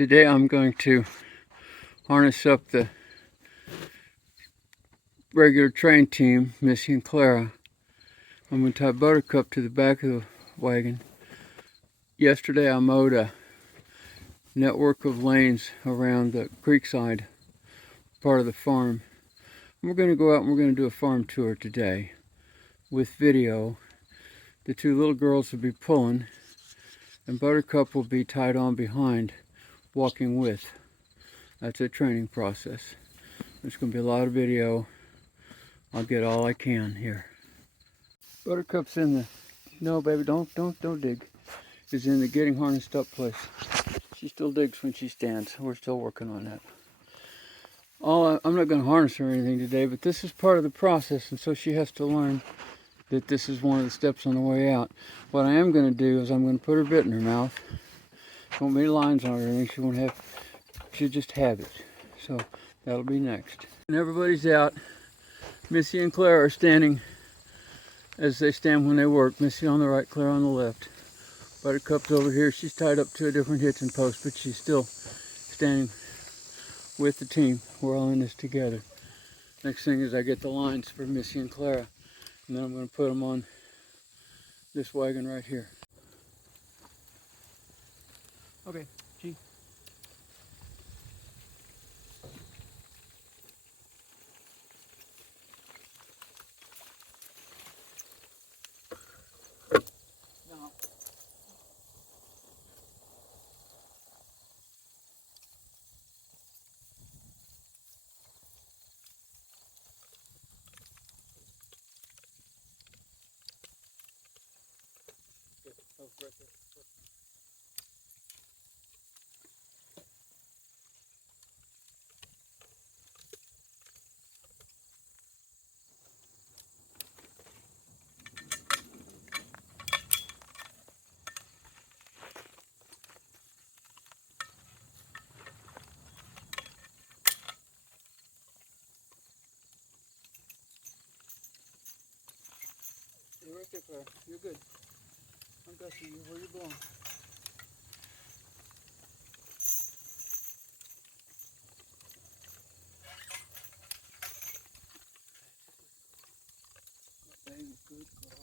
Today I'm going to harness up the regular train team, Missy and Clara. I'm going to tie Buttercup to the back of the wagon. Yesterday I mowed a network of lanes around the Creekside part of the farm. We're going to go out and we're going to do a farm tour today with video. The two little girls will be pulling and Buttercup will be tied on behind, walking with. That's a training process. There's going to be a lot of video. I'll get all I can here. Buttercup's in the, no baby, don't dig. Is in the getting harnessed up place. She still digs when she stands. We're still working on that. I'm not going to harness her or anything today, but this is part of the process, and so she has to learn that this is one of the steps on the way out. What I am going to do is I'm going to put her bit in her mouth. Won't be any lines on her or anything. She won't have. She'll just have it. So that'll be next. And everybody's out. Missy and Clara are standing as they stand when they work. Missy on the right, Clara on the left. Buttercup's over here. She's tied up to a different hitching post, but she's still standing with the team. We're all in this together. Next thing is I get the lines for Missy and Clara, and then I'm going to put them on this wagon right here. Okay, G. Now, right there. You're right there, Clara. You're good. I'm guessing you where you belong. Baby, good girl.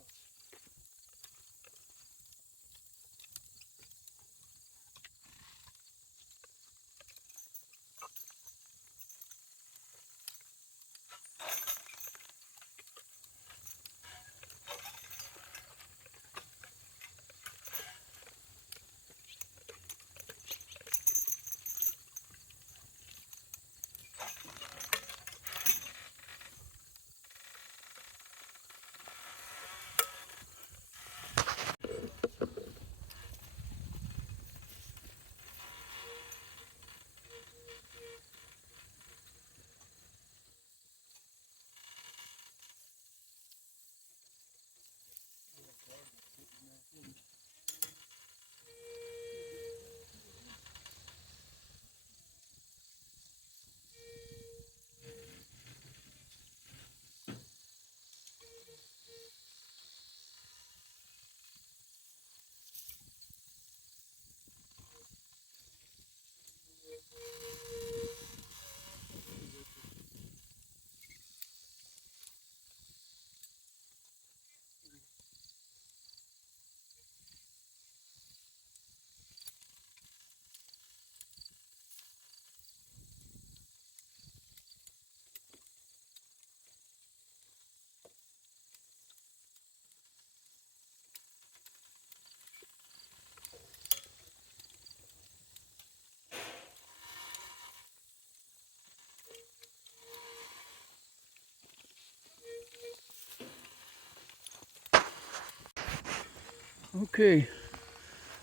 Okay,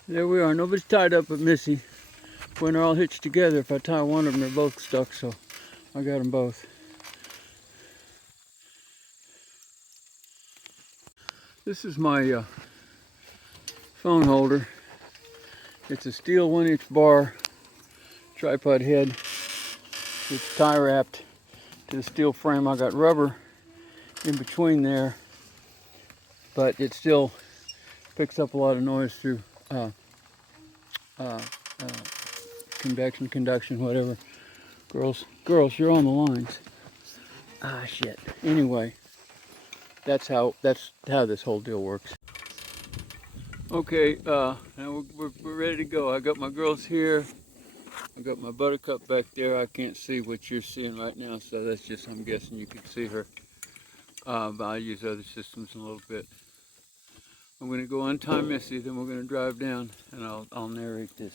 there we are. Nobody's tied up but Missy. When they're all hitched together, if I tie one of them, they're both stuck, so I got them both. This is my phone holder. It's a steel 1-inch bar tripod head. It's tie wrapped to the steel frame. I got rubber in between there, but it still picks up a lot of noise through convection, conduction, whatever. Girls, you're on the lines. Ah, shit. Anyway, that's how this whole deal works. Okay, now we're ready to go. I got my girls here. I got my Buttercup back there. I can't see what you're seeing right now, so that's just, I'm guessing you can see her. But I'll use other systems in a little bit. I'm going to go untie Missy, then we're going to drive down, and I'll narrate this.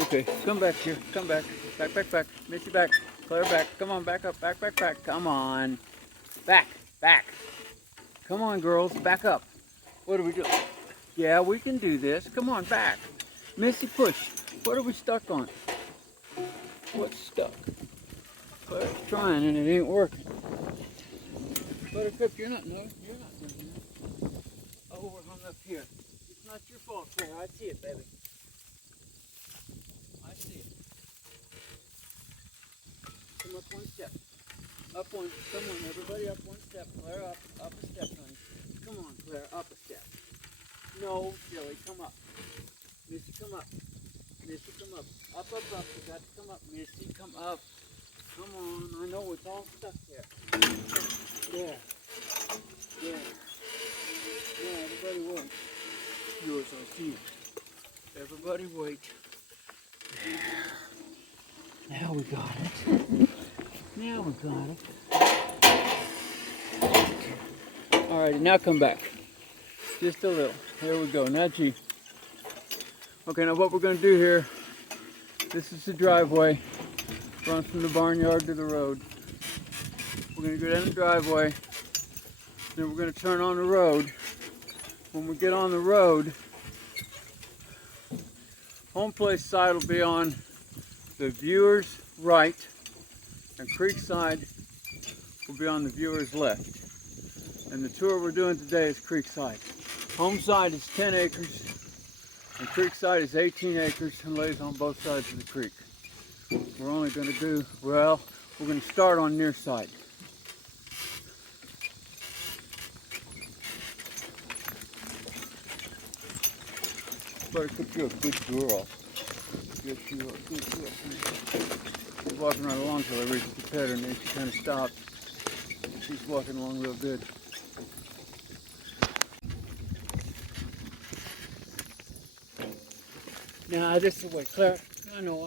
Okay, come back here. Come back. Back. Missy back. Claire back. Come on, back up. Back. Come on. Back. Come on, girls. Back up. What do we do? Yeah, we can do this. Come on, back. Missy, push. What are we stuck on? What's stuck? Claire's trying and it ain't working. Buttercup, you're not doing that. Oh, we're hung up here. It's not your fault, Claire. I see it, baby. I see it. Come up one step. Up one. Come on, everybody, up one step. Claire, up a step, honey. Come on, Claire, up a step. No, silly, come up. Missy, come up. Missy, come up. Up. You got to come up. Missy, come up. Come on, I know it's all stuck there. There. Yeah, everybody wait. Yours, I see it. Everybody wait. Now we got it. Alrighty, now come back. Just a little. There we go. Now G. Okay, now what we're going to do here, this is the driveway. Runs from the barnyard to the road. We're going to go down the driveway. Then we're going to turn on the road. When we get on the road, home place side will be on the viewer's right, and Creekside will be on the viewer's left. And the tour we're doing today is Creekside. Home side is 10 acres, and Creekside is 18 acres and lays on both sides of the creek. We're only going to do, well, we're going to start on near side. Buttercup, you're a good girl. Yes, you are a good girl. She's walking right along till I reached the pet her, and then she kind of stopped. She's walking along real good. Nah, this is the way, Claire. I know.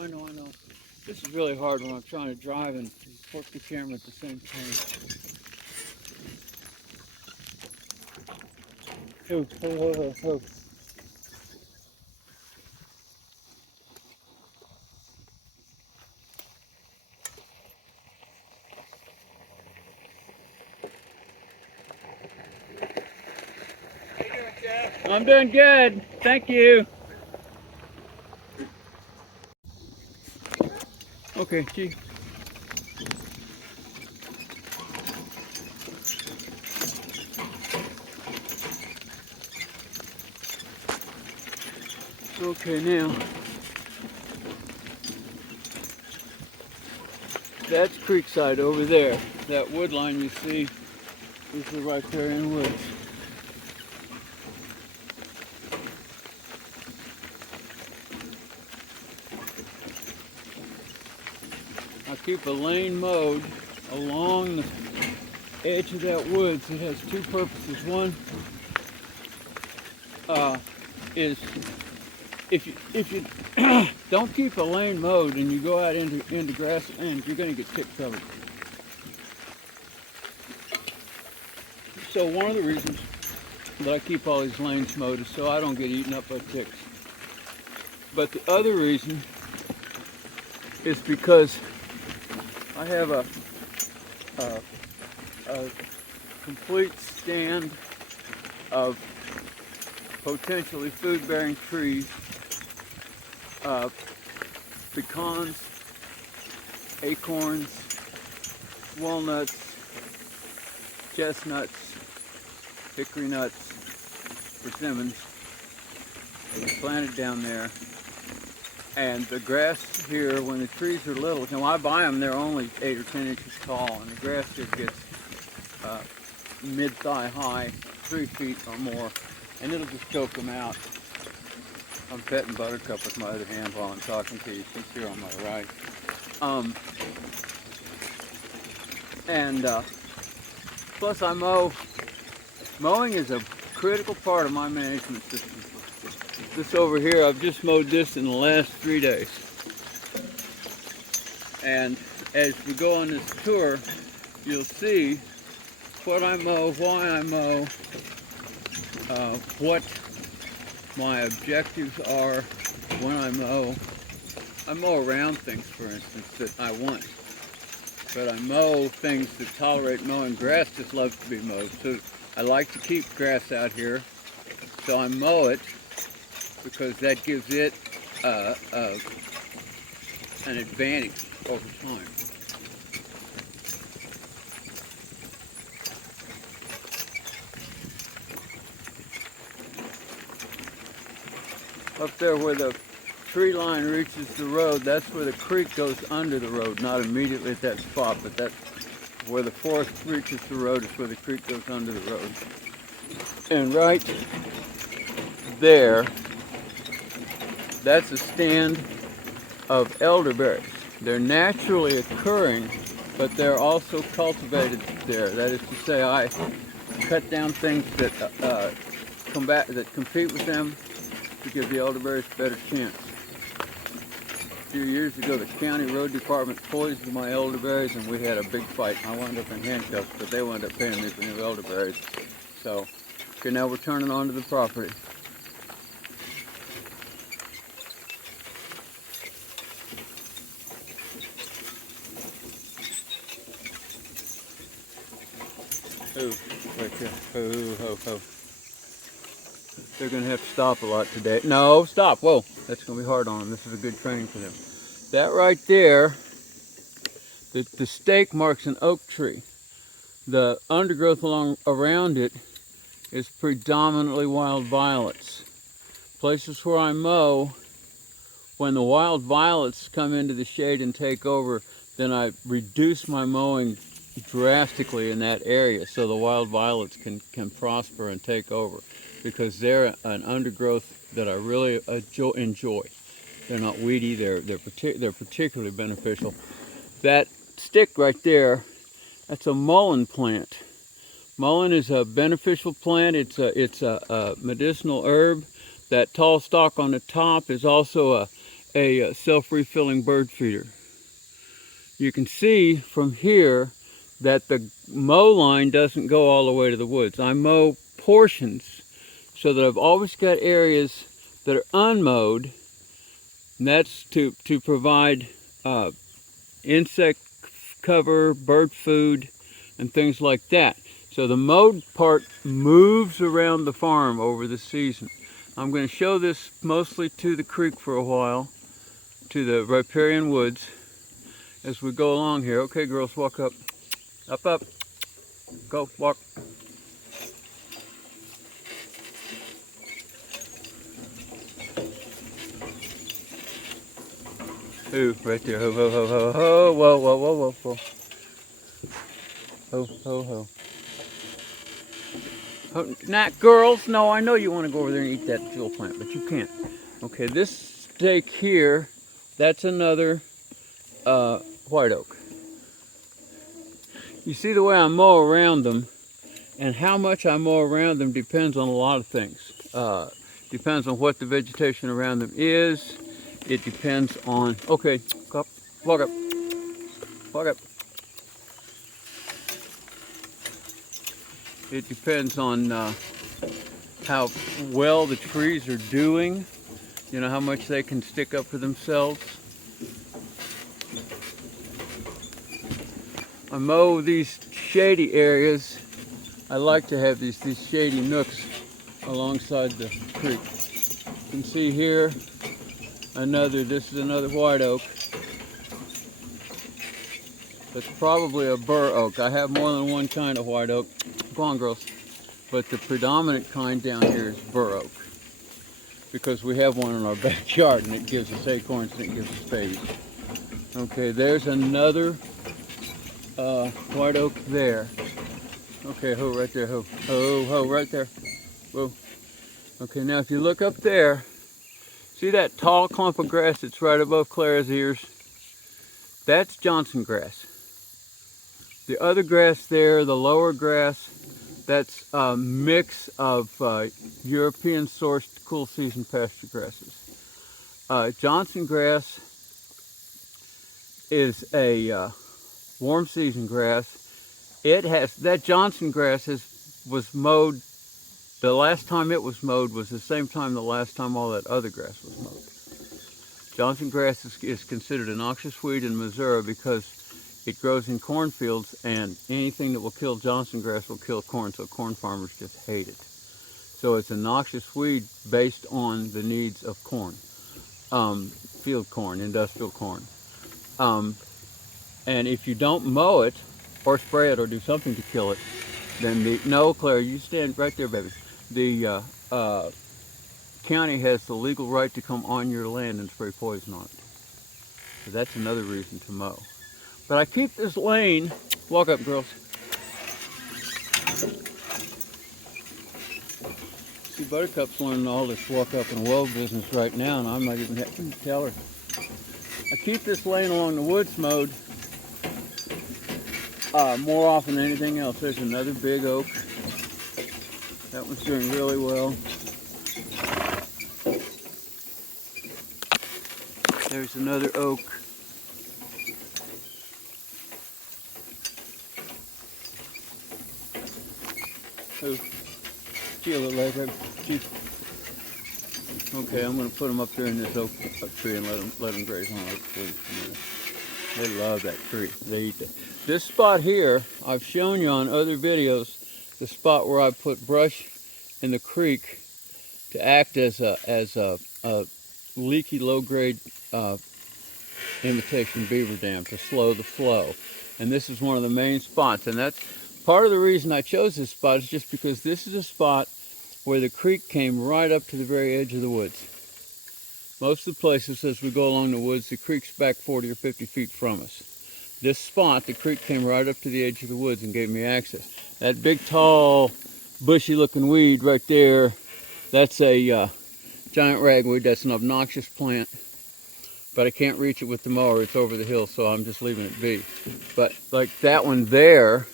This is really hard when I'm trying to drive and work the camera at the same time. Oh. How you doing, Jeff? I'm doing good. Thank you. Okay, gee. Okay, now that's Creekside over there. That wood line you see is right there in the woods. I keep a lane mowed along the edge of that woods. It has two purposes. One is if you don't keep a lane mowed and you go out into grass and you're going to get tick covered. So one of the reasons that I keep all these lanes mowed is so I don't get eaten up by ticks. But the other reason is because I have a complete stand of potentially food-bearing trees, pecans, acorns, walnuts, chestnuts, hickory nuts, persimmons, planted down there. And the grass here, when the trees are little, when I buy them, they're only 8 or 10 inches tall, and the grass just gets mid-thigh high, 3 feet or more, and it'll just choke them out. I'm petting Buttercup with my other hand while I'm talking to you. She's here on my right. Plus I mow. Mowing is a critical part of my management system. This over here, I've just mowed this in the last 3 days. And as we go on this tour, you'll see what I mow, why I mow, what my objectives are when I mow. I mow around things, for instance, that I want. But I mow things that tolerate mowing. Grass just loves to be mowed. So I like to keep grass out here. So I mow it because that gives it an advantage over time. Up there where the tree line reaches the road, that's where the creek goes under the road, not immediately at that spot, but that's where the forest reaches the road is where the creek goes under the road. And right there, that's a stand of elderberries. They're naturally occurring, but they're also cultivated there. That is to say, I cut down things that compete with them to give the elderberries a better chance. A few years ago, the county road department poisoned my elderberries, and we had a big fight. I wound up in handcuffs, but they wound up paying me for new elderberries. So, okay, now we're turning onto the property. Oh, right there. Oh, ho, ho. They're going to have to stop a lot today. No, stop. Whoa, that's going to be hard on them. This is a good training for them. That right there, the stake marks an oak tree. The undergrowth around it is predominantly wild violets. Places where I mow, when the wild violets come into the shade and take over, then I reduce my mowing drastically in that area so the wild violets can prosper and take over, because they're an undergrowth that I really enjoy. They're not weedy, they're particularly beneficial. That stick right there, that's a mullein plant. Mullein is a beneficial plant. It's a medicinal herb. That tall stalk on the top is also a self-refilling bird feeder. You can see from here that the mow line doesn't go all the way to the woods. I mow portions so that I've always got areas that are unmowed, and that's to provide insect cover, bird food, and things like that. So the mowed part moves around the farm over the season. I'm going to show this mostly to the creek for a while, to the riparian woods, as we go along here. Okay, girls, walk up. Up, up. Go, walk. Ooh, right there. Ho, ho, ho, ho, ho. Whoa, whoa, whoa, whoa, whoa. Ho, ho, ho. Not girls. No, I know you want to go over there and eat that jewel plant, but you can't. Okay, this stake here, that's another white oak. You see the way I mow around them, and how much I mow around them depends on a lot of things. Depends on what the vegetation around them is. It depends on, okay, up, walk up, walk up. It depends on how well the trees are doing, you know, how much they can stick up for themselves. I mow these shady areas. I like to have these shady nooks alongside the creek. You can see here this is another white oak. It's probably a bur oak. I have more than one kind of white oak. Go on, girls. But the predominant kind down here is bur oak, because we have one in our backyard and it gives us acorns and it gives us babies. Okay, there's another white oak there. Okay, ho, right there, ho. Ho, right there. Whoa. Okay, now if you look up there, see that tall clump of grass that's right above Clara's ears? That's Johnson grass. The other grass there, the lower grass, that's a mix of European sourced cool season pasture grasses. Johnson grass is a warm season grass. That Johnson grass was mowed. The last time it was mowed was the same time the last time all that other grass was mowed. Johnson grass is considered a noxious weed in Missouri because it grows in cornfields, and anything that will kill Johnson grass will kill corn, so corn farmers just hate it. So it's a noxious weed based on the needs of corn, field corn, industrial corn. And if you don't mow it, or spray it, or do something to kill it, then no, Clara, you stand right there, baby. The county has the legal right to come on your land and spray poison on it. So that's another reason to mow. But I keep this lane, walk up, girls. See, Buttercup's learning all this walk up and whoa business right now, and I'm not even having to tell her. I keep this lane along the woods mowed more often than anything else. There's another big oak. That one's doing really well. There's another oak. Oh, gee, a little leg, baby. Gee. Okay, I'm going to put them up there in this oak tree and let them graze on oak trees. They love that tree. They eat that. This spot here, I've shown you on other videos, the spot where I put brush in the creek to act as a leaky low-grade imitation beaver dam to slow the flow. And this is one of the main spots, and that's part of the reason I chose this spot is just because this is a spot where the creek came right up to the very edge of the woods. Most of the places as we go along the woods, the creek's back 40 or 50 feet from us. This spot, the creek came right up to the edge of the woods and gave me access. That big, tall, bushy looking weed right there, that's a giant ragweed. That's an obnoxious plant, but I can't reach it with the mower. It's over the hill, so I'm just leaving it be. But like that one there,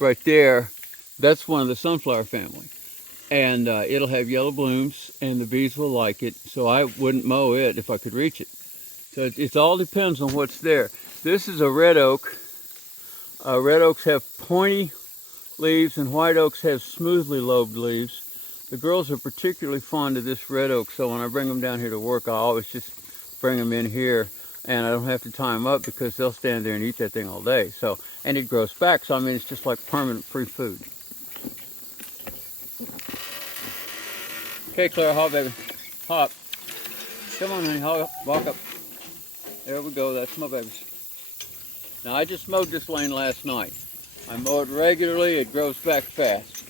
right there, that's one of the sunflower family. And it'll have yellow blooms, and the bees will like it, so I wouldn't mow it if I could reach it. So it all depends on what's there. This is a red oak. Red oaks have pointy leaves, and white oaks have smoothly lobed leaves. The girls are particularly fond of this red oak, so when I bring them down here to work, I always just bring them in here, and I don't have to tie them up because they'll stand there and eat that thing all day. So, and it grows back, so I mean, it's just like permanent free food. Okay, Clara, hop, baby. Hop. Come on, honey, hop, walk up. There we go, that's my babies. Now, I just mowed this lane last night. I mow it regularly, it grows back fast.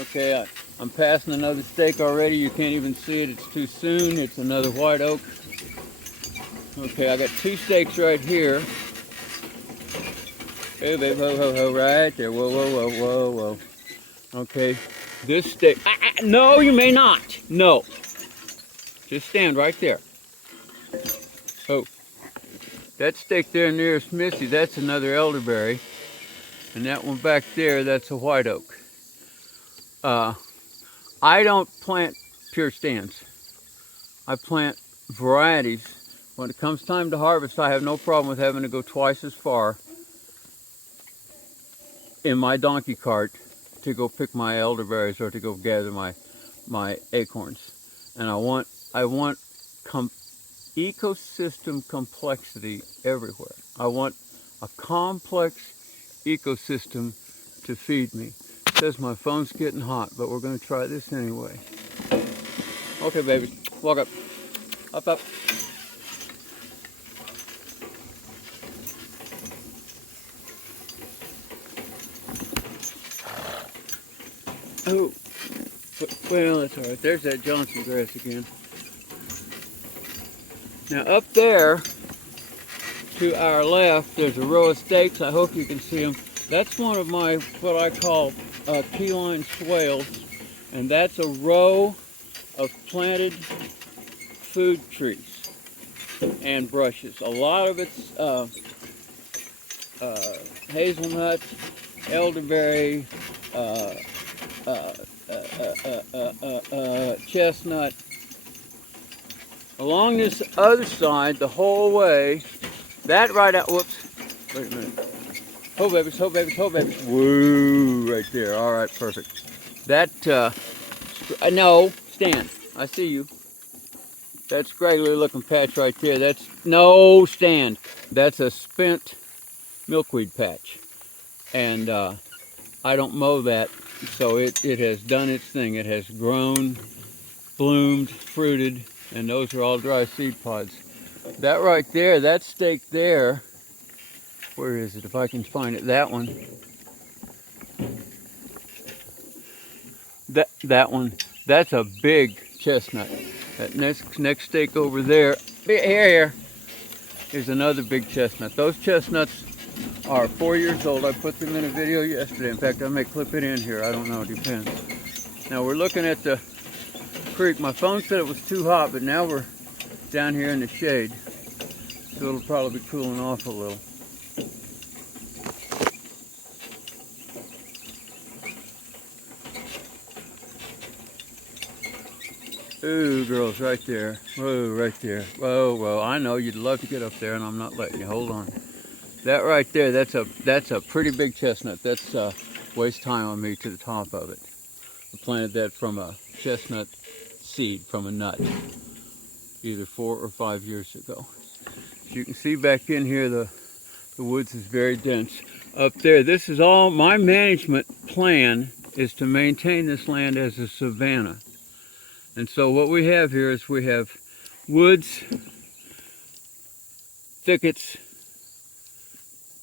Okay, I'm passing another stake already. You can't even see it, it's too soon. It's another white oak. Okay, I got 2 stakes right here. Hey, baby, ho, ho, ho, right there. Whoa, whoa, whoa, whoa, whoa. Okay, this stake. No, you may not. No. Just stand right there. Oh. That stake there nearest Missy, that's another elderberry. And that one back there, that's a white oak. I don't plant pure stands. I plant varieties. When it comes time to harvest, I have no problem with having to go twice as far in my donkey cart to go pick my elderberries or to go gather my acorns. And I want ecosystem complexity everywhere. I want a complex ecosystem to feed me. It says my phone's getting hot, but we're going to try this anyway. Okay, baby, walk up. Up, up. Oh, well, that's all right. There's that Johnson grass again. Now up there to our left, there's a row of stakes. I hope you can see them. That's one of my, what I call Keyline swales, and that's a row of planted food trees and brushes. A lot of it's hazelnut, elderberry, chestnut. Along this other side, the whole way, that right out, whoops, wait a minute. Ho babies, ho babies, ho babies. Woo, right there, all right, perfect. That, no, stand, I see you. That scraggly looking patch right there, that's, no, stand. That's a spent milkweed patch. And I don't mow that, so it has done its thing. It has grown, bloomed, fruited, and those are all dry seed pods. That right there, that stake there, where is it, if I can find it, that one. That one, that's a big chestnut. That next stake over there, here, is another big chestnut. Those chestnuts are 4 years old. I put them in a video yesterday. In fact, I may clip it in here. I don't know, it depends. Now we're looking at the creek. My phone said it was too hot, but now we're down here in the shade. So it'll probably be cooling off a little. Ooh, girls, right there. Whoa, right there. Whoa, whoa. I know you'd love to get up there, and I'm not letting you. Hold on. That right there, that's a pretty big chestnut. That's waste time on me to the top of it. I planted that from a chestnut seed, from a nut, either 4 or 5 years ago. As you can see back in here, the woods is very dense. Up there, this is all, my management plan is to maintain this land as a savanna. And so what we have here is we have woods, thickets,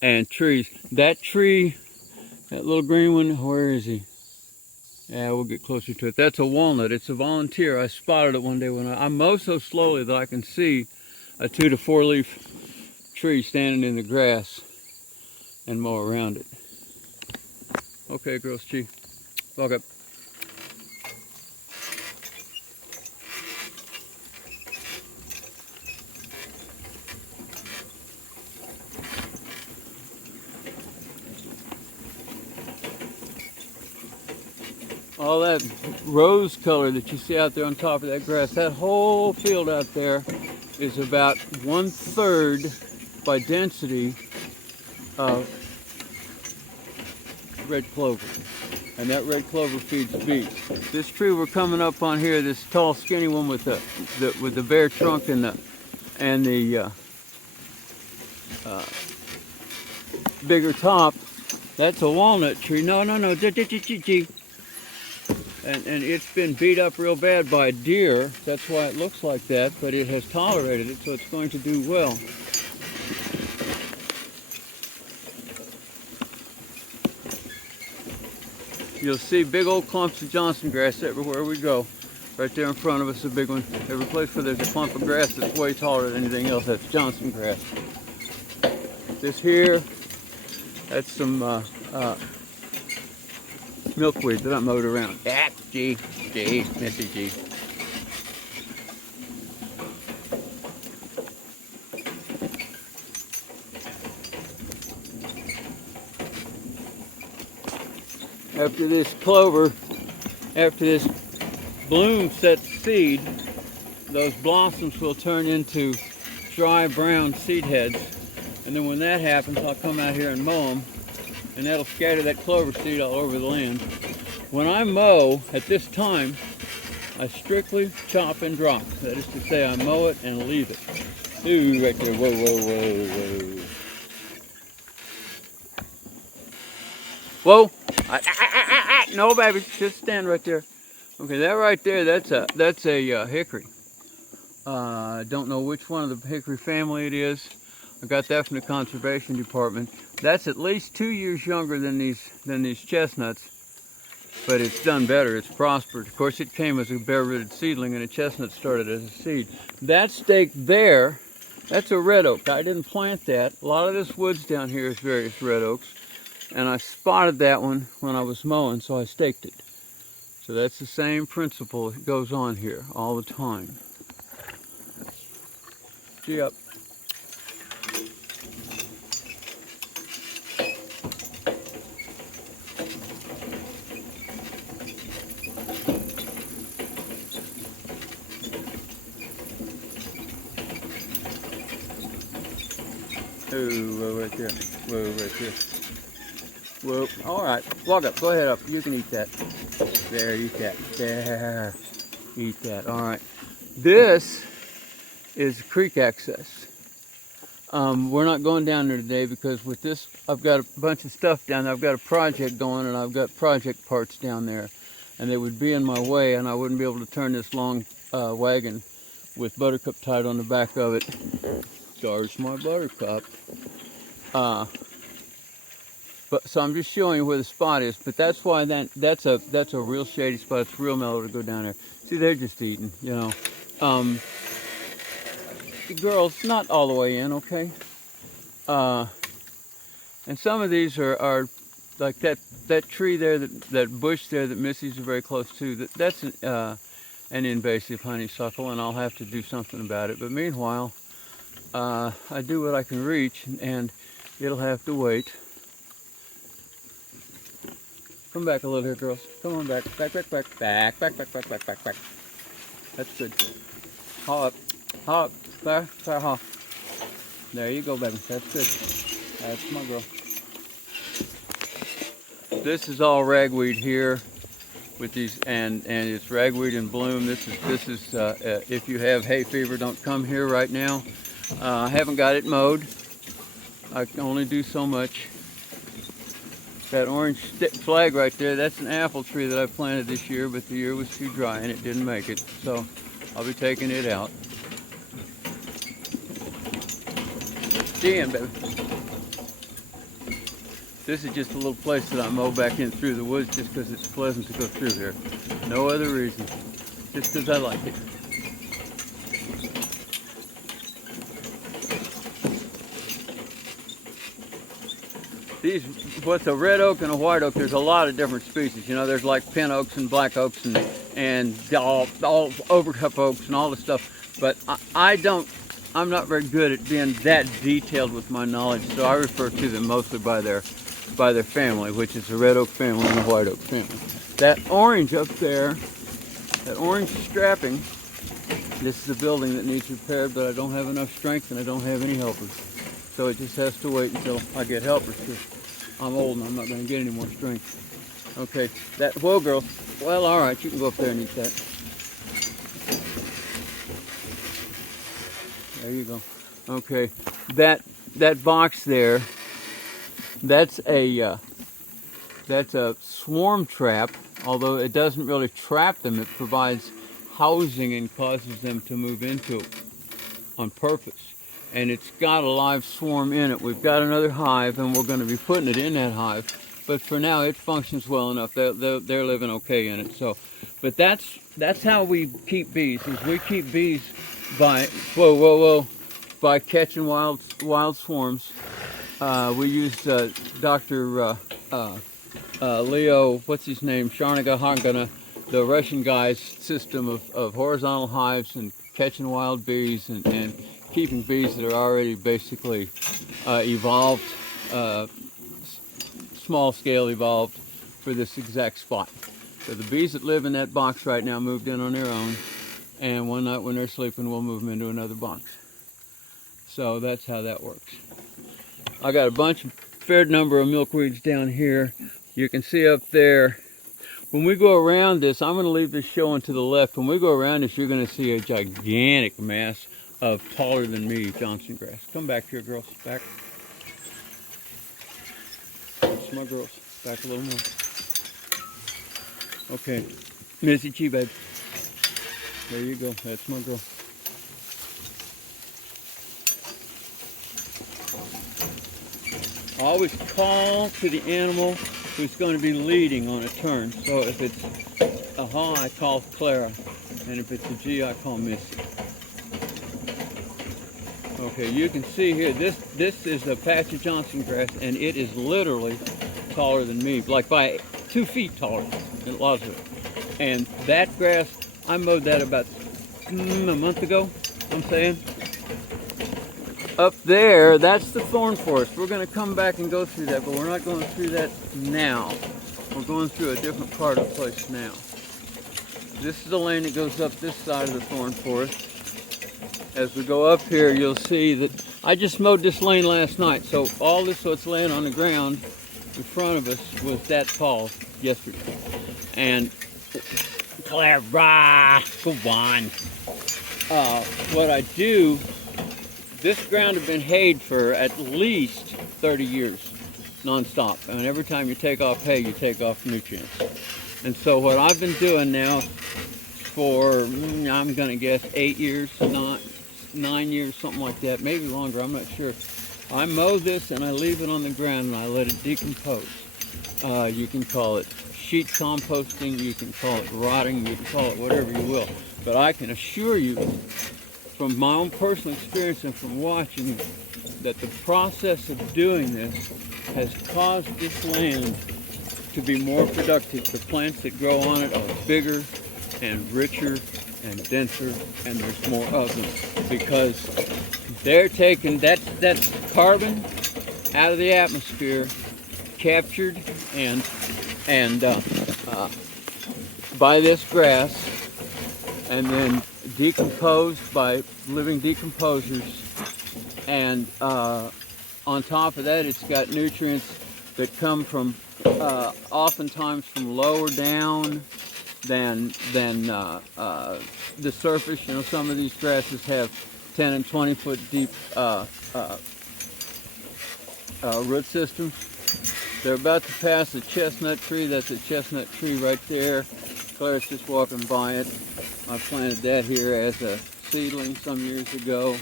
and trees. That tree, that little green one, where is he? Yeah, we'll get closer to it. That's a walnut. It's a volunteer. I spotted it one day when I mow so slowly that I can see a 2 to 4 leaf tree standing in the grass and mow around it. Okay, girls, Chi, walk up. All that rose color that you see out there on top of that grass, that whole field out there is about 1/3 by density of red clover. And that red clover feeds bees. This tree we're coming up on here, this tall skinny one with the bare trunk and the bigger top, that's a walnut tree. No, and it's been beat up real bad by deer. That's why it looks like that, but it has tolerated it, so it's going to do well. You'll see big old clumps of Johnson grass everywhere we go. Right there in front of us, a big one. Every place where there's a clump of grass that's way taller than anything else, that's Johnson grass. This here, that's some milkweed that I mowed around. Ah, G, Missy G. After this clover, after this bloom sets seed, those blossoms will turn into dry brown seed heads. And then when that happens, I'll come out here and mow them, and that'll scatter that clover seed all over the land. When I mow at this time, I strictly chop and drop. That is to say, I mow it and leave it. Ooh, right there, whoa, whoa, whoa, whoa. Whoa, No, baby, just stand right there. Okay, that right there, that's a hickory. Don't know which one of the hickory family it is. I got that from the conservation department. That's at least 2 years younger than these chestnuts, but it's done better. It's prospered. Of course, it came as a bare-rooted seedling, and a chestnut started as a seed. That stake there, that's a red oak. I didn't plant that. A lot of this woods down here is various red oaks, and I spotted that one when I was mowing, so I staked it. So that's the same principle that goes on here all the time. Gee up. Whoa, right there. Whoa, right there. Whoa. All right. Walk up. Go ahead up. You can eat that. There, eat that. There. Eat that. All right. This is creek access. We're not going down there today because with this, I've got a bunch of stuff down there. I've got a project going, and I've got project parts down there, and they would be in my way, and I wouldn't be able to turn this long wagon with Buttercup tied on the back of it. There's my Buttercup. But so I'm just showing you where the spot is. But that's why that's a real shady spot. It's real mellow to go down there. See, they're just eating, you know. Girls, not all the way in, okay. And some of these are like that tree there, that bush there that Missy's very close to. That's an invasive honeysuckle, and I'll have to do something about it. But meanwhile, I do what I can reach, and it'll have to wait. Come back a little here, girls. Come on back. Back. That's good. Haw up. Haw up. There, haw. There you go, baby. That's good. That's my girl. This is all ragweed here with these, and it's ragweed in bloom. This is if you have hay fever, don't come here right now. I haven't got it mowed. I can only do so much. That orange flag right there, that's an apple tree that I planted this year, but the year was too dry and it didn't make it. So I'll be taking it out. Baby. This is just a little place that I mow back in through the woods just because it's pleasant to go through here. No other reason. Just because I like it. These, what's a red oak and a white oak, there's a lot of different species. You know, there's like pin oaks and black oaks and all overcup oaks and all this stuff. But I'm not very good at being that detailed with my knowledge, so I refer to them mostly by their family, which is the red oak family and the white oak family. That orange up there, that orange strapping, this is a building that needs repaired, but I don't have enough strength and I don't have any helpers. So it just has to wait until I get helpers, because I'm old and I'm not going to get any more strength. Okay, whoa girl, well alright, you can go up there and eat that. There you go. Okay, that box there, that's a swarm trap, although it doesn't really trap them, it provides housing and causes them to move into it on purpose. And it's got a live swarm in it. We've got another hive, and we're going to be putting it in that hive. But for now, it functions well enough. They're living okay in it. So, but that's how we keep bees. Is we keep bees by by catching wild swarms. We use Dr. Leo, what's his name, Sharnagahangana, the Russian guy's system of horizontal hives and catching wild bees and keeping bees that are already basically evolved, small scale evolved for this exact spot. So the bees that live in that box right now moved in on their own, and one night when they're sleeping, we'll move them into another box. So that's how that works. I got a fair number of milkweeds down here. You can see up there. When we go around this, I'm going to leave this showing to the left. When we go around this, you're going to see a gigantic mass of taller than me Johnson grass. Come back here, girls. Back. That's my girls. Back a little more. Okay, Missy G, babe. There you go. That's my girl. Always call to the animal who's going to be leading on a turn. So if it's a haw, I call Clara, and if it's a G, I call Missy. Okay, you can see here, this is a patch of Johnson grass, and it is literally taller than me, like by 2 feet taller, a lot of it. And that grass, I mowed that about a month ago, I'm saying. Up there, that's the thorn forest. We're going to come back and go through that, but we're not going through that now. We're going through a different part of the place now. This is the lane that goes up this side of the thorn forest. As we go up here, you'll see that I just mowed this lane last night, so all this what's laying on the ground in front of us was that tall yesterday. And Clara, go on. What I do, this ground has been hayed for at least 30 years, non-stop. And every time you take off hay, you take off nutrients. And so what I've been doing now for, I'm going to guess 8 years, 9 years, something like that, maybe longer, I'm not sure. I mow this and I leave it on the ground and I let it decompose. You can call it sheet composting, you can call it rotting, you can call it whatever you will. But I can assure you, from my own personal experience and from watching, that the process of doing this has caused this land to be more productive. The plants that grow on it are bigger and richer and denser, and there's more of them because they're taking that carbon out of the atmosphere, captured and by this grass, and then decomposed by living decomposers, and on top of that, it's got nutrients that come from oftentimes from lower down than the surface. You know, some of these grasses have 10 and 20 foot deep root systems. They're about to pass a chestnut tree. That's a chestnut tree right there. Claire's just walking by it. I planted that here as a seedling some years ago.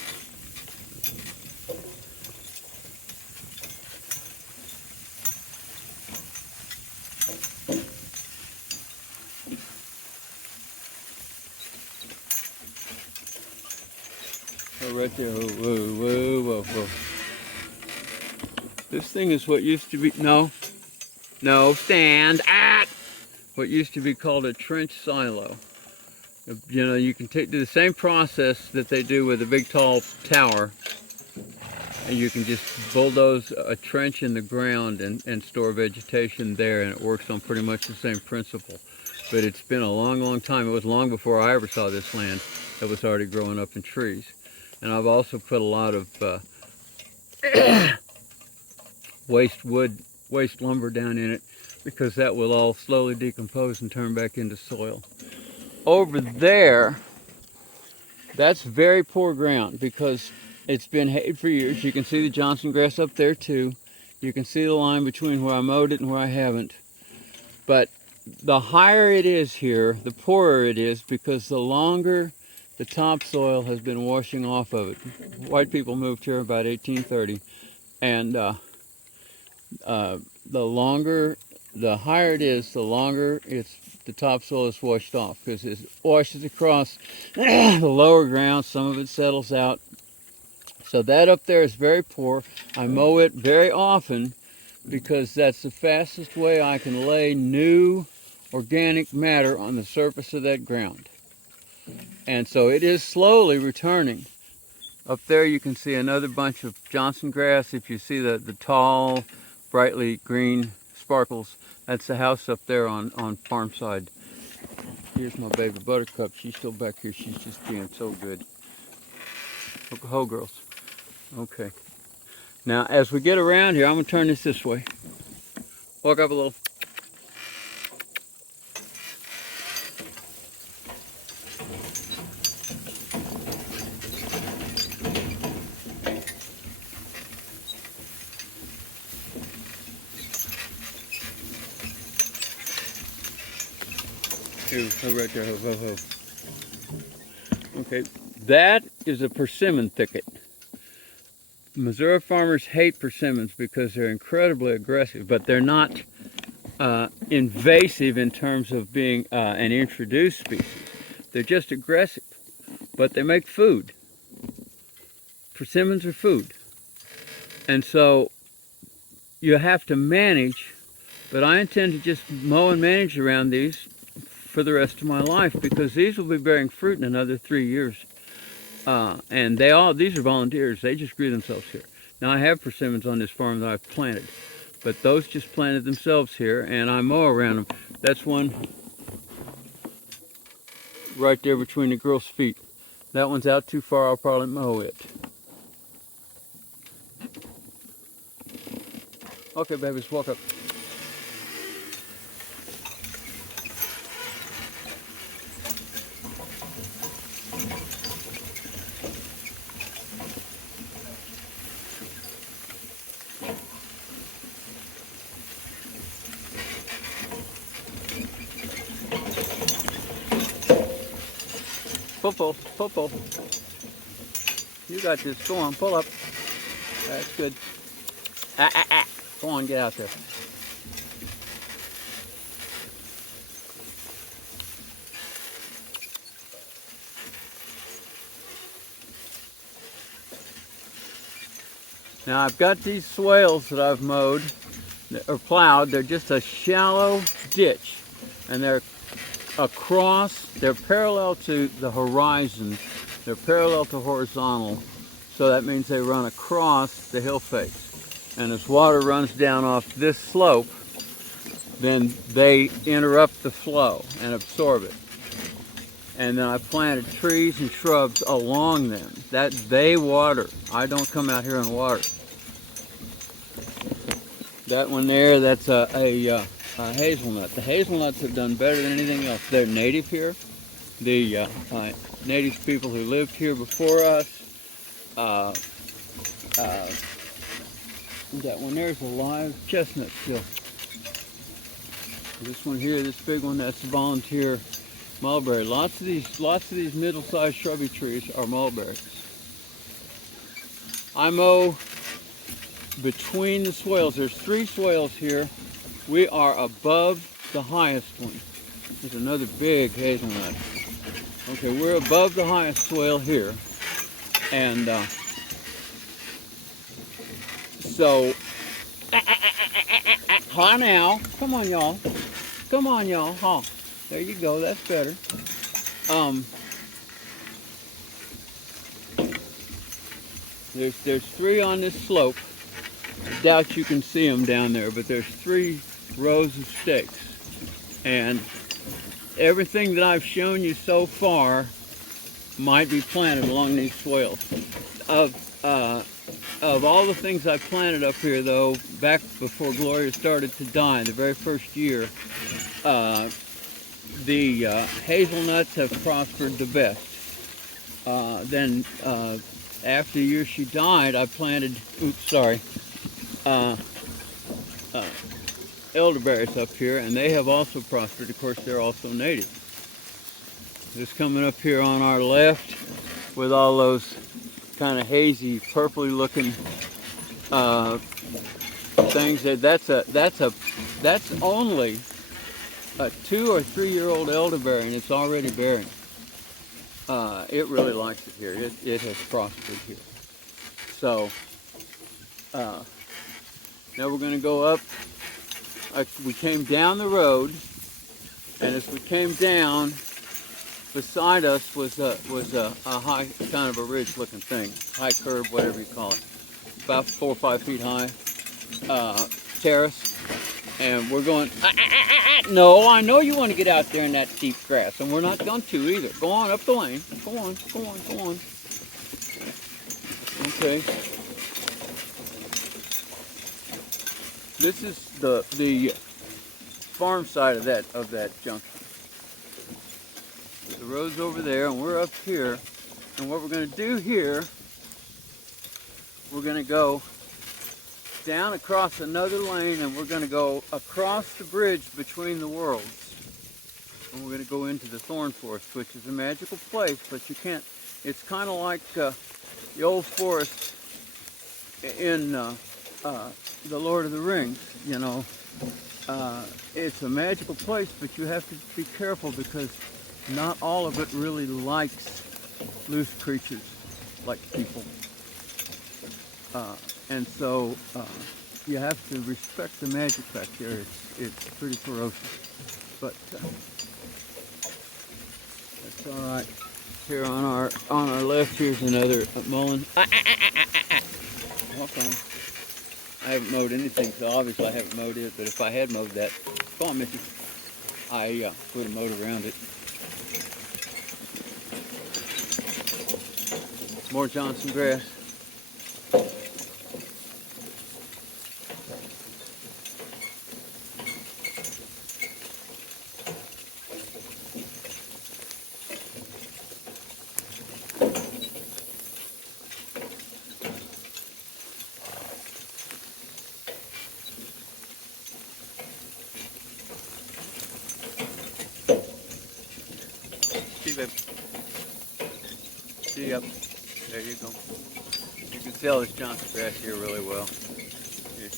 Oh, right there. Whoa, whoa, whoa, whoa. This thing is what used to be, no, stand at, what used to be called a trench silo. You know, you can do the same process that they do with a big tall tower, and you can just bulldoze a trench in the ground and store vegetation there, and it works on pretty much the same principle. But it's been a long, long time. It was long before I ever saw this land that was already growing up in trees. And I've also put a lot of waste lumber down in it, because that will all slowly decompose and turn back into soil. Over there, that's very poor ground because it's been hayed for years. You can see the Johnson grass up there too. You can see the line between where I mowed it and where I haven't. But the higher it is here, the poorer it is, because the longer the topsoil has been washing off of it. White people moved here about 1830, and the higher it is, the longer the topsoil is washed off, because it washes across the lower ground. Some of it settles out. So that up there is very poor. I mow it very often because that's the fastest way I can lay new organic matter on the surface of that ground. And so it is slowly returning. Up there you can see another bunch of Johnson grass. If you see the tall, brightly green sparkles, that's the house up there on Farmside. Here's my baby Buttercup. She's still back here. She's just being so good. Ho, girls. Okay. Now, as we get around here, I'm going to turn this way. Walk up a little. Here, right there. Ho, ho, ho. Okay, that is a persimmon thicket. Missouri farmers hate persimmons because they're incredibly aggressive, but they're not invasive in terms of being an introduced species. They're just aggressive, but they make food. Persimmons are food. And so you have to manage, but I intend to just mow and manage around these for the rest of my life because these will be bearing fruit in another 3 years. And these are volunteers. They just grew themselves here. Now I have persimmons on this farm that I've planted, but those just planted themselves here, and I mow around them. That's one right there between the girl's feet. That one's out too far. I'll probably mow it. Okay, babies, walk up. Pull. You got this. Go on, pull up. That's good. Go on, get out there. Now I've got these swales that I've mowed or plowed. They're just a shallow ditch, and they're parallel to the horizon. They're parallel to horizontal, so that means they run across the hill face. And as water runs down off this slope, then they interrupt the flow and absorb it. And then I planted trees and shrubs along them. That they water. I don't come out here and water. That one there, that's a hazelnut. The hazelnuts have done better than anything else. They're native here. The native people who lived here before us. That one there's a live chestnut still. This one here, this big one, that's volunteer mulberry. Lots of these middle-sized shrubby trees are mulberries. I mow between the swales. There's 3 swales here. We are above the highest one. There's another big hazelnut. Okay, we're above the highest swale here. And so, hi now. Come on, y'all. Come on, y'all. Oh, there you go. That's better. There's 3 on this slope. I doubt you can see them down there, but there's 3 rows of stakes. And everything that I've shown you so far might be planted along these swales. Of all the things I planted up here, though, back before Gloria started to die, the very first year, the hazelnuts have prospered the best. Then after the year she died, I planted, elderberries up here, and they have also prospered. Of course, they're also native. This coming up here on our left with all those kind of hazy, purpley looking things. That's only a 2 or 3 year old elderberry, and it's already bearing. It really likes it here. It has prospered here. So now we're going to go up. We came down the road, and as we came down, beside us was a high, kind of a ridge-looking thing, high curb, whatever you call it, about 4 or 5 feet high, terrace. And we're going, no, I know you want to get out there in that deep grass, and we're not going to either. Go on up the lane. Go on. Okay. This is the farm side of that junction. The road's over there, and we're up here. And what we're going to do here, we're going to go down across another lane, and we're going to go across the bridge between the worlds. and we're going to go into the thorn forest, which is a magical place, but you can't, it's kind of like the old forest in the Lord of the Rings, you know. It's a magical place, but you have to be careful because not all of it really likes loose creatures like people. And so you have to respect the magic back there. It's pretty ferocious, but that's all right. Here on our left, here's another mullein. Okay. I haven't mowed anything, so obviously I haven't mowed it. But if I had mowed that, come on, Missy, I would have mowed around it. More Johnson grass. See, babe. See, up. There you go. You can tell this Johnson grass here really well. It's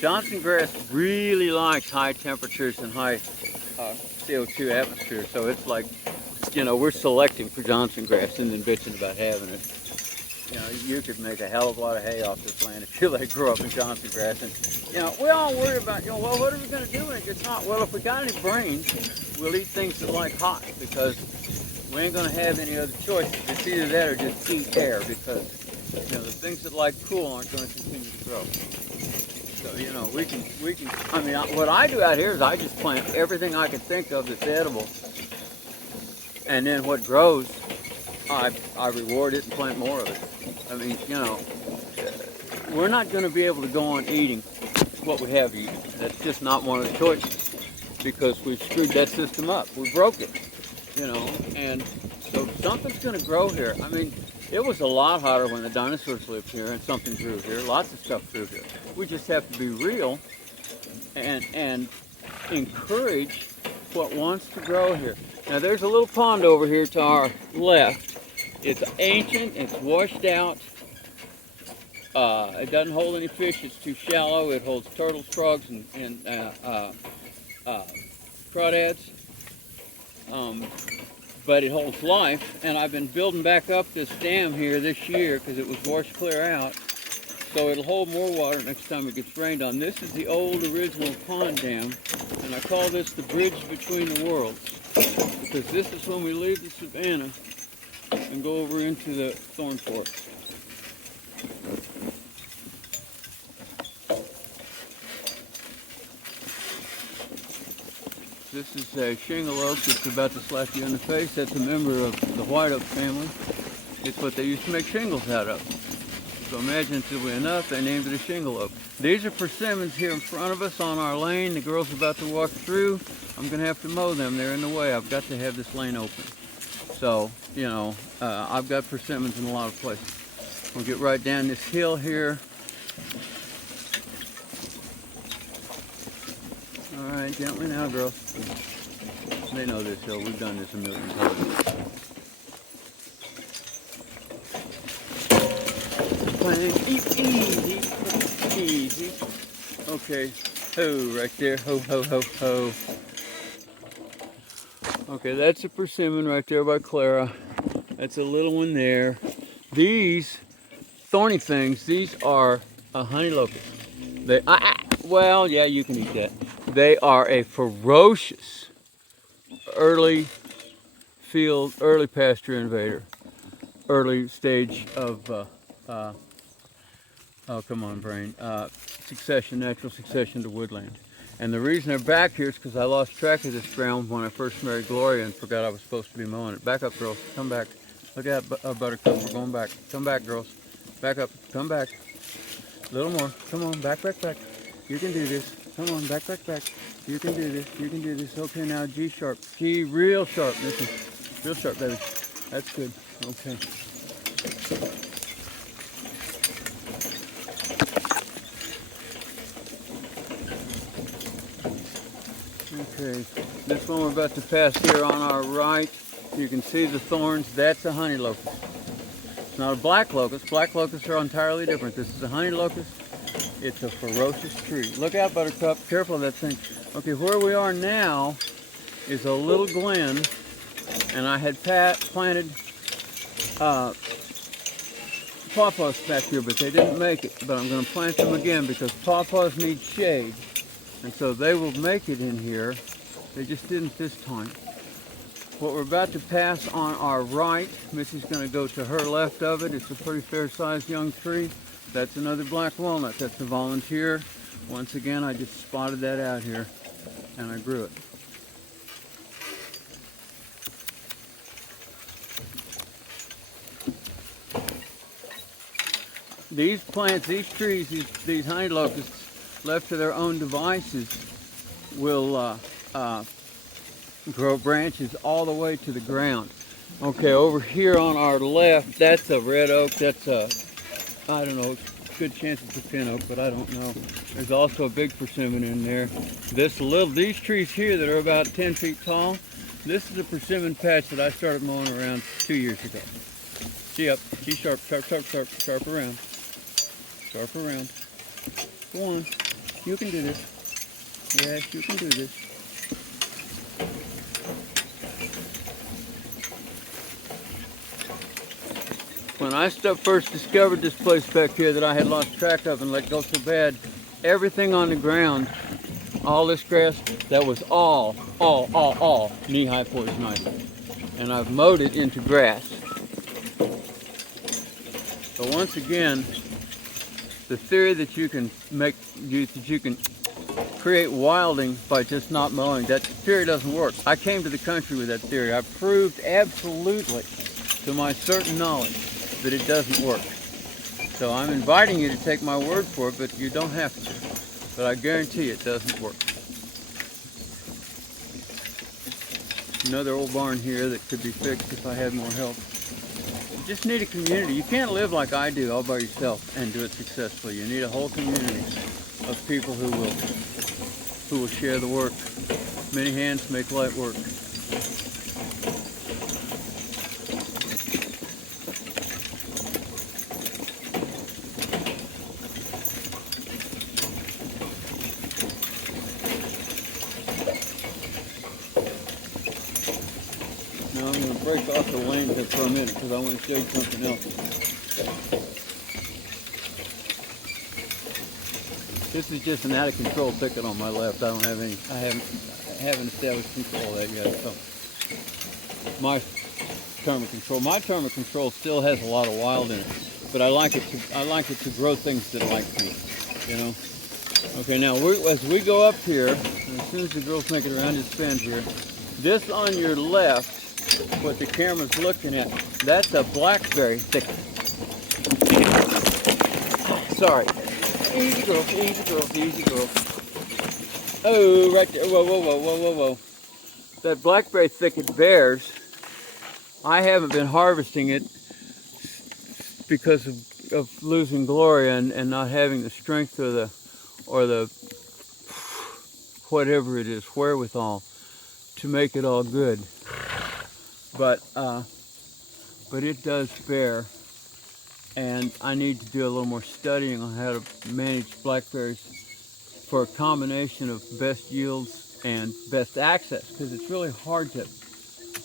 Johnson grass really likes high temperatures and high CO2 atmosphere. So it's like, you know, we're selecting for Johnson grass and then bitching about having it. You know, you could make a hell of a lot of hay off this land if you let it grow up in Johnson grass. And, you know, we all worry about, you know, well, what are we going to do when it gets hot? Well, if we got any brains, we'll eat things that like hot because we ain't going to have any other choices. It's either that or just eat air because, you know, the things that like cool aren't going to continue to grow. So, you know, we can, I mean, what I do out here is I just plant everything I can think of that's edible. And then what grows, I reward it and plant more of it. I mean, you know, we're not going to be able to go on eating what we have eaten. That's just not one of the choices because we've screwed that system up. We broke it, you know, and so something's going to grow here. I mean, it was a lot hotter when the dinosaurs lived here and something grew here. Lots of stuff grew here. We just have to be real and encourage what wants to grow here. Now there's a little pond over here to our left. It's ancient, it's washed out. It doesn't hold any fish, it's too shallow. It holds turtles, frogs, and crawdads. But it holds life, and I've been building back up this dam here this year because it was washed clear out. So it'll hold more water next time it gets rained on. This is the old original pond dam, and I call this the bridge between the worlds because this is when we leave the Savannah and go over into the thorn forest. This is a shingle oak that's about to slap you in the face. That's a member of the white oak family. It's what they used to make shingles out of. So imagine until we enough, they named it a shingle oak. These are persimmons here in front of us on our lane. The girl's about to walk through. I'm going to have to mow them. They're in the way. I've got to have this lane open. So, you know, I've got persimmons in a lot of places. We'll get right down this hill here. All right, gently now, girls. They know this hill. We've done this a million times. Easy, easy. Okay, ho, right there. Ho, ho, ho, ho. Okay, that's a persimmon right there by Clara. That's a little one there. These thorny things, these are a honey locust. They, well, yeah, you can eat that. They are a ferocious early field, early pasture invader. Early stage of, oh, come on, brain. Succession, natural succession to woodland. And the reason they're back here is because I lost track of this ground when I first married Gloria and forgot I was supposed to be mowing it. Back up, girls. Come back. Look at that Buttercup. We're going back. Come back, girls. Back up. Come back. A little more. Come on. Back, back, back. You can do this. Come on. Back, back, back. You can do this. You can do this. Okay, now G sharp. G real sharp. Listen. Real sharp, baby. That's good. Okay. Okay, this one we're about to pass here on our right. You can see the thorns. That's a honey locust. It's not a black locust. Black locusts are entirely different. This is a honey locust. It's a ferocious tree. Look out, Buttercup. Careful of that thing. Okay, where we are now is a little glen, and I had planted pawpaws back here, but they didn't make it. But I'm going to plant them again because pawpaws need shade, and so they will make it in here. They just didn't this time. What we're about to pass on our right, Missy's going to go to her left of it. It's a pretty fair-sized young tree. That's another black walnut. That's a volunteer. Once again, I just spotted that out here, and I grew it. These plants, these trees, these honey locusts, left to their own devices, will grow branches all the way to the ground. Okay, over here on our left, that's a red oak. That's a, I don't know, good chance it's a pin oak, but I don't know. There's also a big persimmon in there. These trees here that are about 10 feet tall, this is a persimmon patch that I started mowing around 2 years ago. See up, see sharp, sharp, sharp, sharp, sharp around. Sharp around. Go on, you can do this. Yes, you can do this. When I first discovered this place back here that I had lost track of and let go so bad, everything on the ground, all this grass, that was all knee-high poison ivy. And I've mowed it into grass. So once again, the theory that you can create wilding by just not mowing, that theory doesn't work. I came to the country with that theory. I proved absolutely, to my certain knowledge, that it doesn't work. So I'm inviting you to take my word for it, but you don't have to. But I guarantee it doesn't work. Another old barn here that could be fixed if I had more help. You just need a community. You can't live like I do all by yourself and do it successfully. You need a whole community of people who will share the work. Many hands make light work. Now I'm going to break off the lane here for a minute because I want to show you something else. This is just an out of control thicket on my left. I haven't established control of that yet. So my term of control still has a lot of wild in it, but I like it to grow things that like me, you know. Okay, now as we go up here, and as soon as the girls make it around this bend here, this on your left, what the camera's looking at, that's a blackberry thicket. Sorry. Easy girl, easy girl, easy girl. Oh, right there. Whoa, whoa, whoa, whoa, whoa, whoa. That blackberry thicket bears. I haven't been harvesting it because of losing Gloria and not having the strength or the whatever it is, wherewithal to make it all good. But it does bear, and I need to do a little more studying on how to manage blackberries for a combination of best yields and best access, because it's really hard to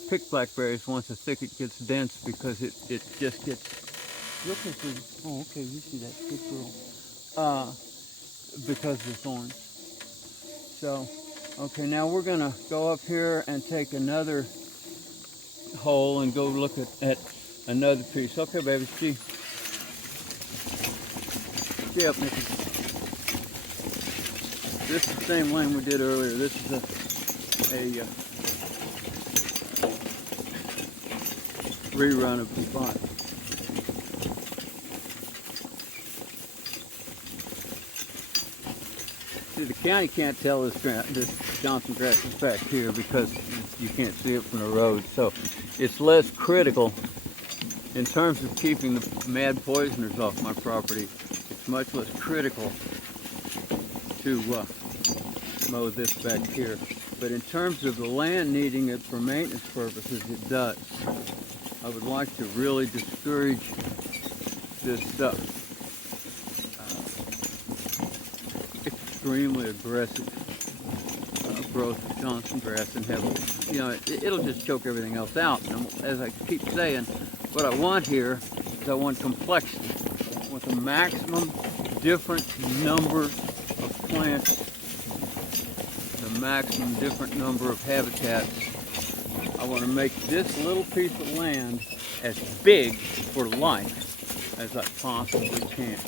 pick blackberries once a thicket gets dense because it just gets real quickly. Oh, okay, you see that, good girl. Because of the thorns. So, okay, now we're gonna go up here and take another hole and go look at another piece. Okay, baby, see up, Mickey. This is the same lane we did earlier. This is a rerun of the spot. See, the county can't tell this Johnson grass is back here because you can't see it from the road. So it's less critical in terms of keeping the mad poisoners off my property. It's much less critical to mow this back here. But in terms of the land needing it for maintenance purposes, it does. I would like to really discourage this extremely aggressive growth of Johnson grass and have, it'll just choke everything else out. And as I keep saying, what I want here is I want complexity. I want the maximum different number of plants, the maximum different number of habitats. I want to make this little piece of land as big for life as I possibly can.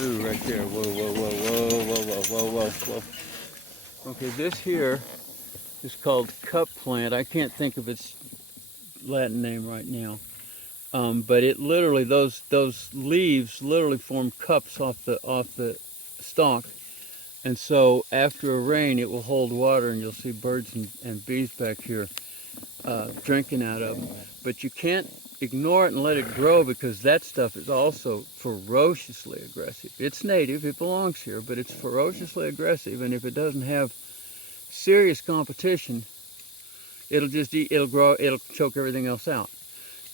Ooh, right there. Whoa, whoa, whoa, whoa, whoa, whoa, whoa, whoa, whoa. Okay, this here is called cup plant. I can't think of its Latin name right now. But it literally, those leaves literally form cups off the stalk. And so after a rain, it will hold water, and you'll see birds and bees back here drinking out of them. But you can't ignore it and let it grow, because that stuff is also ferociously aggressive. It's native, it belongs here, but it's ferociously aggressive, and if it doesn't have serious competition, it'll just eat, it'll grow, it'll choke everything else out.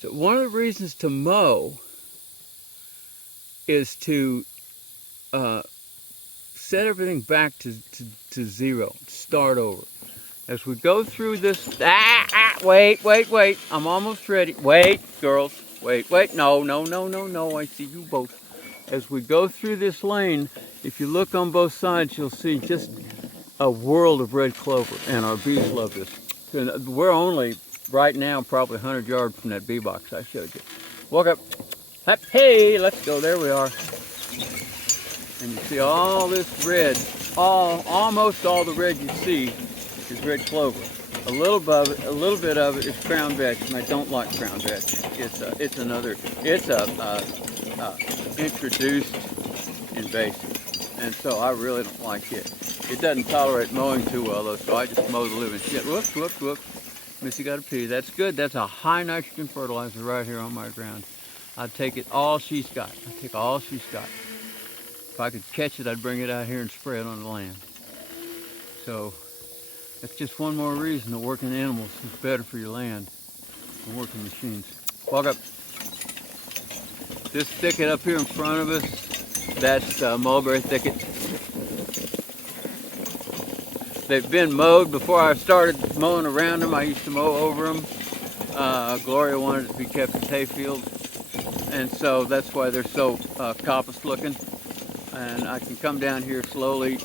So one of the reasons to mow is to set everything back to zero, start over. As we go through this, wait, I'm almost ready. Wait, girls, wait, no, I see you both. As we go through this lane, if you look on both sides, you'll see just a world of red clover, and our bees love this. And we're only, right now, probably 100 yards from that bee box I showed you. Walk up, hey, let's go, there we are. And you see all this red, almost all the red you see is red clover. A little bit of it is crown vetch, and I don't like crown vetch. It's introduced invasive, and so I really don't like it. It doesn't tolerate mowing too well though, so I just mow the living shit. Whoops, whoops, whoops. Missy got a pea. That's good. That's a high nitrogen fertilizer right here on my ground. I'd take it all she's got. I'd take all she's got. If I could catch it, I'd bring it out here and spray it on the land. So that's just one more reason that working animals is better for your land than working machines. Walk up. This thicket up here in front of us, that's mulberry thicket. They've been mowed before I started mowing around them. I used to mow over them. Gloria wanted it to be kept as hayfield, and so that's why they're so coppice looking. And I can come down here slowly,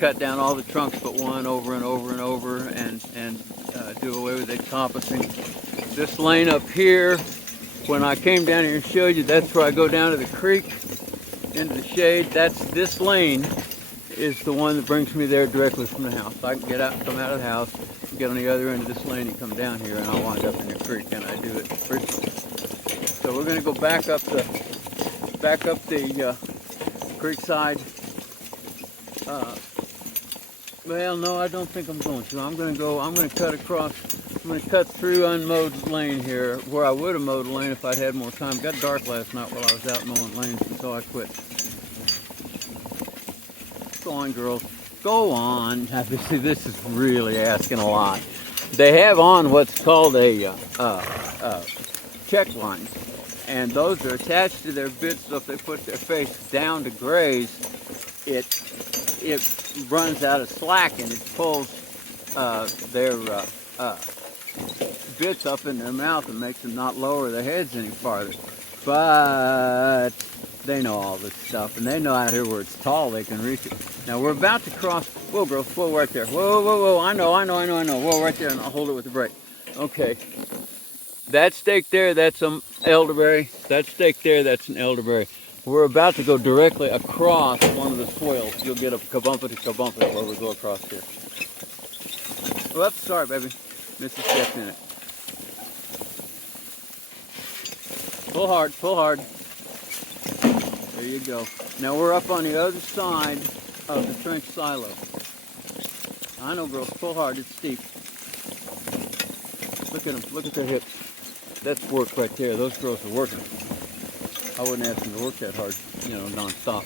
cut down all the trunks but one over and over and over, and do away with that coppicing. This lane up here, when I came down here and showed you, that's where I go down to the creek, into the shade. This lane is the one that brings me there directly from the house. I can get out, come out of the house, get on the other end of this lane and come down here, and I'll wind up in the creek, and I do it frequently. So we're going to go back up the Creekside. Well, no, I don't think I'm going to. I'm going to cut across, I'm going to cut through unmowed lane here, where I would have mowed a lane if I'd had more time. It got dark last night while I was out mowing lanes, and so I quit. Go on, girls. Go on. See, this is really asking a lot. They have on what's called a check line, and those are attached to their bits, so if they put their face down to graze, it runs out of slack, and it pulls their bits up in their mouth and makes them not lower their heads any farther. But they know all this stuff, and they know out here where it's tall they can reach it. Now we're about to cross. Whoa, girls, whoa, right there. Whoa, whoa, whoa, I know. Whoa, right there, and I'll hold it with the brake. Okay. That stake there, that's an elderberry. That stake there, that's an elderberry. We're about to go directly across one of the swales. You'll get a kabumpity where we go across here. Whoops, sorry, baby. Missy stepped in it. Pull hard, pull hard. There you go. Now we're up on the other side of the trench silo. I know, girls, pull hard, it's steep. Look at them, look at their hips. That's work right there. Those girls are working. I wouldn't ask them to work that hard, non-stop.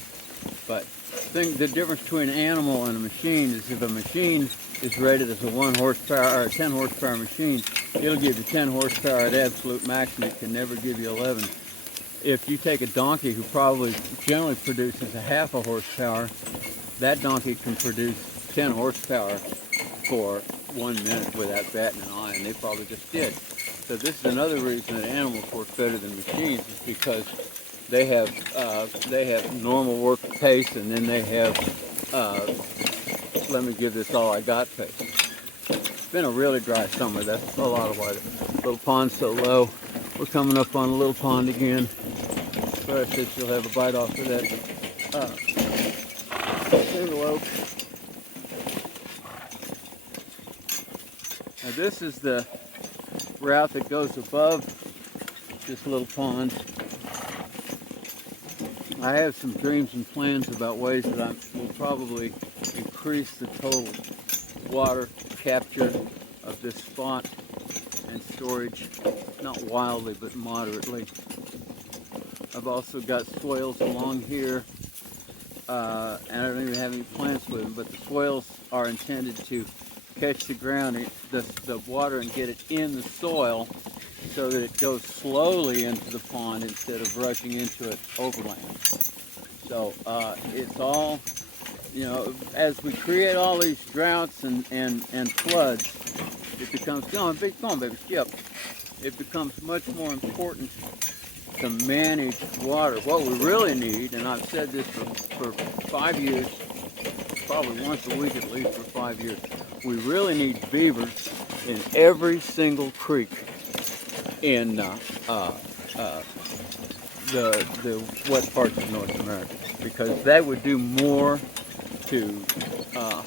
But the difference between an animal and a machine is if a machine is rated as a 1 horsepower or a 10 horsepower machine, it'll give you 10 horsepower at absolute maximum. It can never give you 11. If you take a donkey who probably generally produces a half a horsepower, that donkey can produce 10 horsepower for 1 minute without batting an eye, and they probably just did. So this is another reason that animals work better than machines, is because they have normal work pace, and then they have let me give this all I got pace. It's been a really dry summer. That's a lot of why the little pond's so low. We're coming up on a little pond again. Flora said she'll have a bite off of that antelope. Now this is the route that goes above this little pond. I have some dreams and plans about ways that I will probably increase the total water capture of this spot and storage, not wildly but moderately. I've also got swales along here, and I don't even have any plants with them, but the swales are intended to catch the ground, the water, and get it in the soil so that it goes slowly into the pond instead of rushing into it overland. So it's all, you know, as we create all these droughts and floods, it becomes, go on baby, skip. It becomes much more important to manage water. What we really need, and I've said this for 5 years, probably once a week at least for 5 years, we really need beavers in every single creek in the wet parts of North America, because that would do more to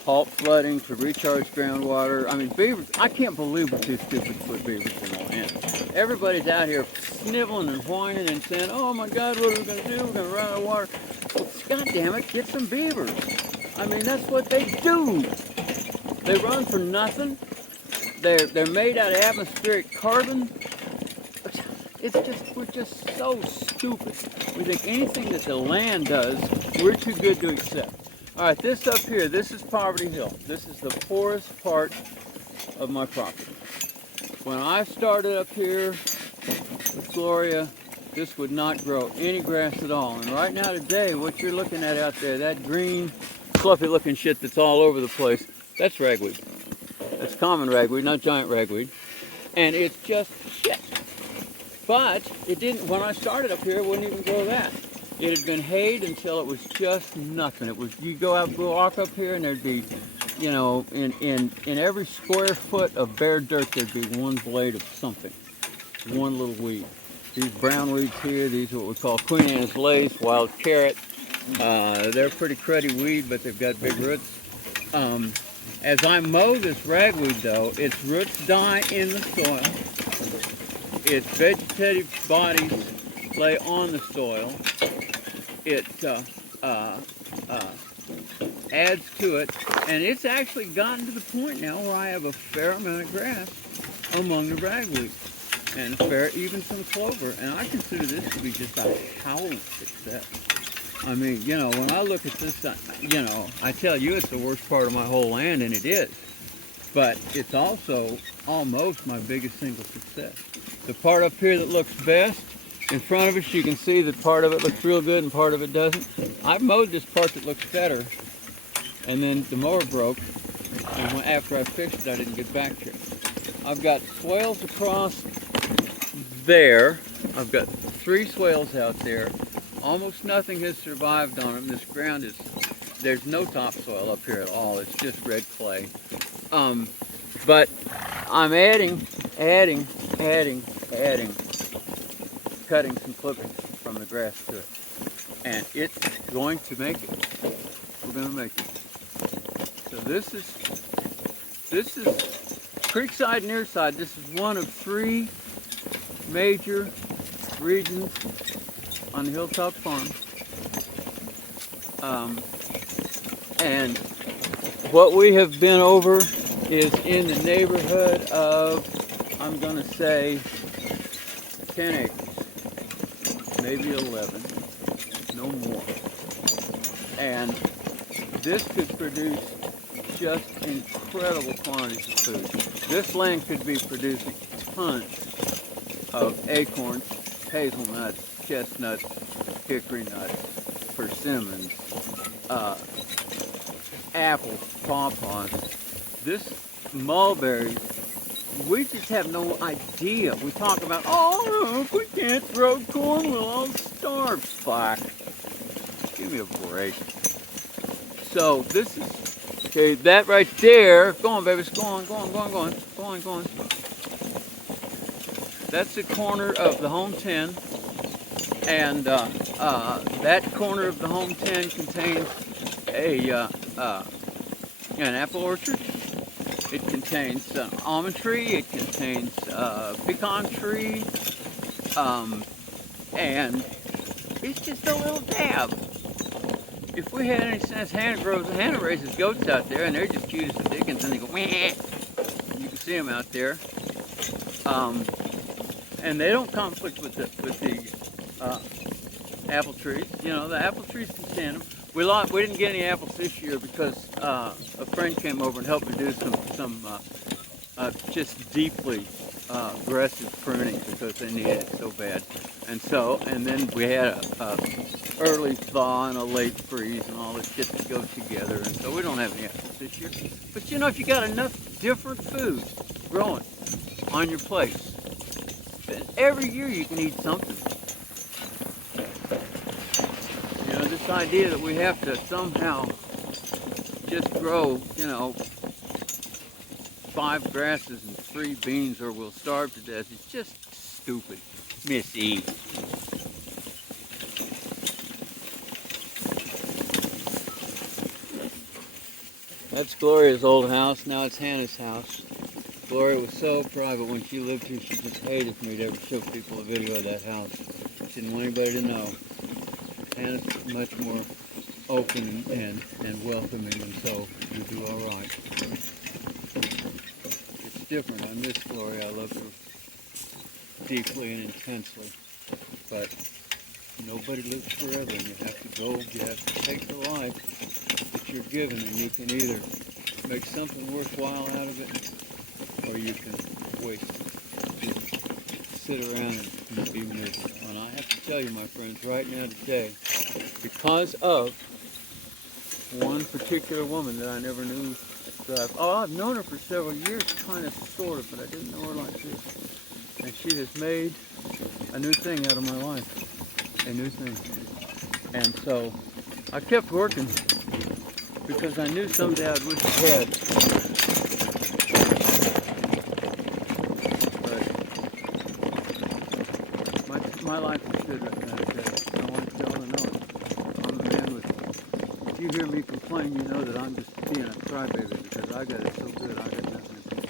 halt flooding, to recharge groundwater. I mean, beavers, I can't believe we're too stupid to put beavers in the land. Everybody's out here sniveling and whining and saying, oh my God, what are we going to do? We're going to run out of water. Well, God damn it, get some beavers. I mean, that's what they do. They run for nothing. They're made out of atmospheric carbon. It's just, we're just so stupid. We think anything that the land does, we're too good to accept. All right, this up here, this is Poverty Hill. This is the poorest part of my property. When I started up here with Flora, this would not grow any grass at all. And right now today, what you're looking at out there, that green, fluffy looking shit that's all over the place, that's ragweed. That's common ragweed, not giant ragweed. And it's just shit. But it didn't, when I started up here, it wouldn't even grow that. It had been hayed until it was just nothing. It was, you go out, walk up here, and there'd be, you know, in every square foot of bare dirt, there'd be one blade of something, one little weed. These brown weeds here, these are what we call Queen Anne's lace, wild carrot. They're a pretty cruddy weed, but they've got big roots. As I mow this ragweed, though, its roots die in the soil. Its vegetative bodies lay on the soil. It adds to it, and it's actually gotten to the point now where I have a fair amount of grass among the ragweed, and even some clover, and I consider this to be just a howling success. I mean, you know, when I look at this, you know, I tell you it's the worst part of my whole land, and it is, but it's also almost my biggest single success. The part up here that looks best, in front of us, you can see that part of it looks real good and part of it doesn't. I mowed this part that looks better, and then the mower broke, and after I fixed it, I didn't get back to it. I've got swales across there. I've got 3 swales out there. Almost nothing has survived on them. This ground is, there's no topsoil up here at all. It's just red clay. But I'm adding, cutting some clippings from the grass to it. And it's going to make it. We're going to make it. So this is Creekside and Nearside. This is one of 3 major regions on the Hilltop Farm. And what we have been over is in the neighborhood of, I'm going to say, 10 acres, maybe 11, no more. And this could produce just incredible incredible quantities of food. This land could be producing tons of acorns, hazelnuts, chestnuts, hickory nuts, persimmons, apples, pawpaws. This mulberry, we just have no idea. We talk about, oh, if we can't grow corn, we'll all starve. Fuck. Give me a break. So this is, okay, that right there, go on babies, go on. That's the corner of the home 10, and that corner of the home 10 contains an apple orchard. It contains an almond tree, it contains pecan tree, and it's just a little dab. If we had any sense, Hannah raises goats out there, and they're just cute as the dickens, and they go, meh. You can see them out there. And they don't conflict with the apple trees. You know, the apple trees can stand them. We didn't get any apples this year because a friend came over and helped me do some just deeply aggressive pruning because they needed it so bad. And then we had a early thaw and a late freeze and all this shit to go together. And so we don't have any apples this year. But you know, if you got enough different food growing on your place, then every year you can eat something. You know, this idea that we have to somehow just grow, you know, 5 grasses and 3 beans or we'll starve to death is just stupid. Missy. That's Gloria's old house. Now it's Hannah's house. Gloria was so private when she lived here. She just hated for me to ever show people a video of that house. She didn't want anybody to know. Hannah's much more open and welcoming, and so you do all right. It's different. I miss Gloria. I love her deeply and intensely. But nobody lives forever, and you have to go. You have to take the life that you're given, and you can either make something worthwhile out of it, or you can waste it. Just sit around and be miserable. And I have to tell you, my friends, right now today, because of one particular woman that I never knew that I've known her for several years, kind of, sort of, but I didn't know her like this. And she has made a new thing out of my life. A new thing. And so I kept working because I knew someday I'd wish I had. But my life is good right now today. I want you all to know it. I'm a man with, if you hear me complain, you know that I'm just being a crybaby because I got it so good, I got nothing to complain.